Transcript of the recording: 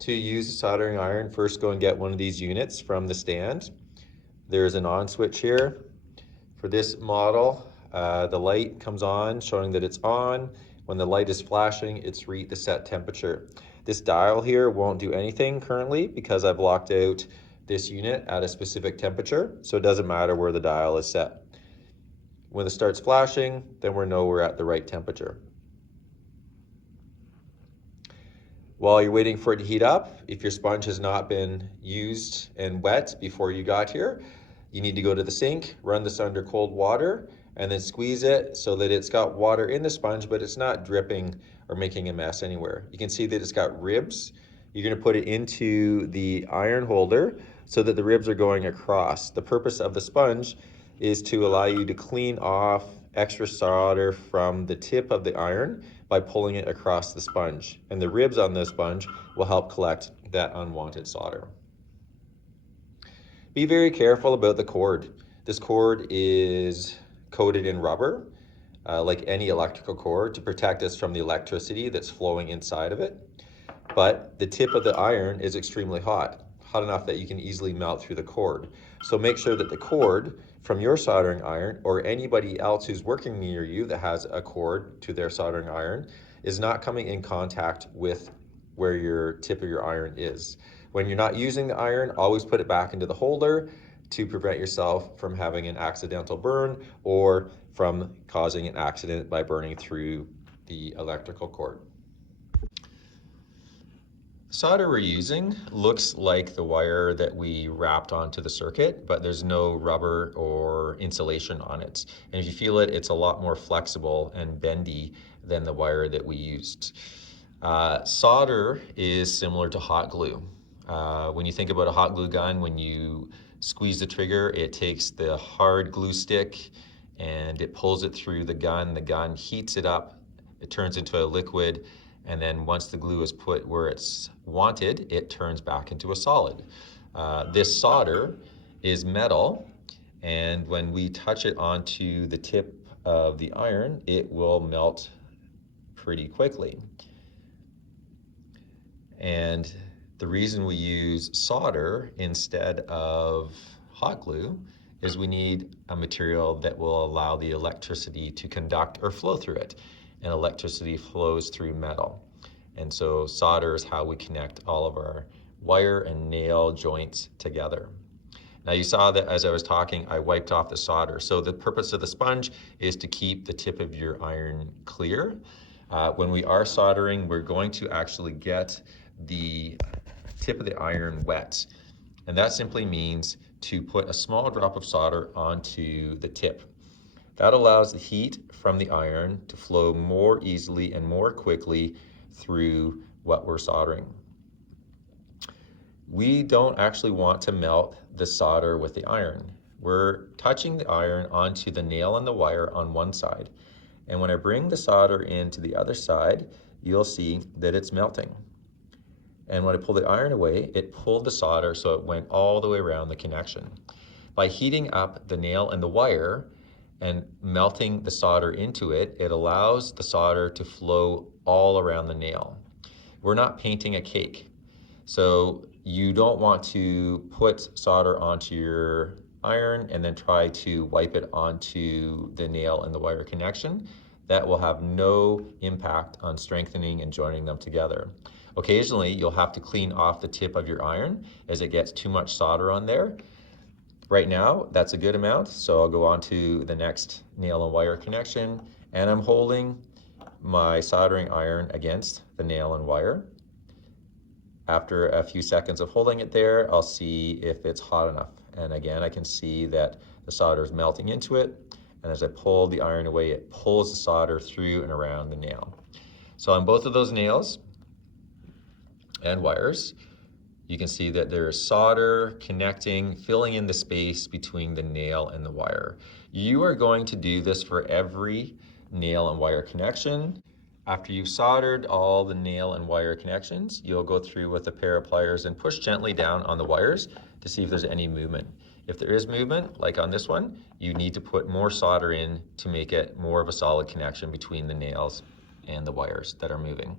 To use a soldering iron, first go and get one of these units from the stand. There's an on switch here. For this model, the light comes on showing that it's on. When the light is flashing, it's read the set temperature. This dial here won't do anything currently because I've locked out this unit at a specific temperature, so it doesn't matter where the dial is set. When it starts flashing, then we know we're at the right temperature. While you're waiting for it to heat up, if your sponge has not been used and wet before you got here, you need to go to the sink, run this under cold water, and then squeeze it so that it's got water in the sponge, but it's not dripping or making a mess anywhere. You can see that it's got ribs. You're gonna put it into the iron holder so that the ribs are going across. The purpose of the sponge is to allow you to clean off extra solder from the tip of the iron by pulling it across the sponge. And the ribs on the sponge will help collect that unwanted solder. Be very careful about the cord. This cord is coated in rubber, like any electrical cord, to protect us from the electricity that's flowing inside of it. But the tip of the iron is extremely hot enough that you can easily melt through the cord. So make sure that the cord from your soldering iron, or anybody else who's working near you that has a cord to their soldering iron, is not coming in contact with where your tip of your iron is. When you're not using the iron, always put it back into the holder to prevent yourself from having an accidental burn or from causing an accident by burning through the electrical cord. Solder we're using looks like the wire that we wrapped onto the circuit, but there's no rubber or insulation on it. And if you feel it, it's a lot more flexible and bendy than the wire that we used. Solder is similar to hot glue. When you think about a hot glue gun, when you squeeze the trigger, it takes the hard glue stick and it pulls it through the gun heats it up, it turns into a liquid, and then once the glue is put where it's wanted, it turns back into a solid. This solder is metal, and when we touch it onto the tip of the iron, it will melt pretty quickly. And the reason we use solder instead of hot glue is we need a material that will allow the electricity to conduct or flow through it. And electricity flows through metal. And so solder is how we connect all of our wire and nail joints together. Now you saw that as I was talking, I wiped off the solder. So the purpose of the sponge is to keep the tip of your iron clear. When we are soldering, we're going to actually get the tip of the iron wet. And that simply means to put a small drop of solder onto the tip. That allows the heat from the iron to flow more easily and more quickly through what we're soldering. We don't actually want to melt the solder with the iron. We're touching the iron onto the nail and the wire on one side. And when I bring the solder into the other side, you'll see that it's melting. And when I pull the iron away, it pulled the solder so it went all the way around the connection. By heating up the nail and the wire, and melting the solder into it, it allows the solder to flow all around the nail. We're not painting a cake. So you don't want to put solder onto your iron and then try to wipe it onto the nail and the wire connection. That will have no impact on strengthening and joining them together. Occasionally, you'll have to clean off the tip of your iron as it gets too much solder on there. Right now, that's a good amount, so I'll go on to the next nail and wire connection, and I'm holding my soldering iron against the nail and wire. After a few seconds of holding it there, I'll see if it's hot enough. And again, I can see that the solder is melting into it, and as I pull the iron away, it pulls the solder through and around the nail. So on both of those nails and wires, you can see that there's solder connecting, filling in the space between the nail and the wire. You are going to do this for every nail and wire connection. After you've soldered all the nail and wire connections, you'll go through with a pair of pliers and push gently down on the wires to see if there's any movement. If there is movement, like on this one, you need to put more solder in to make it more of a solid connection between the nails and the wires that are moving.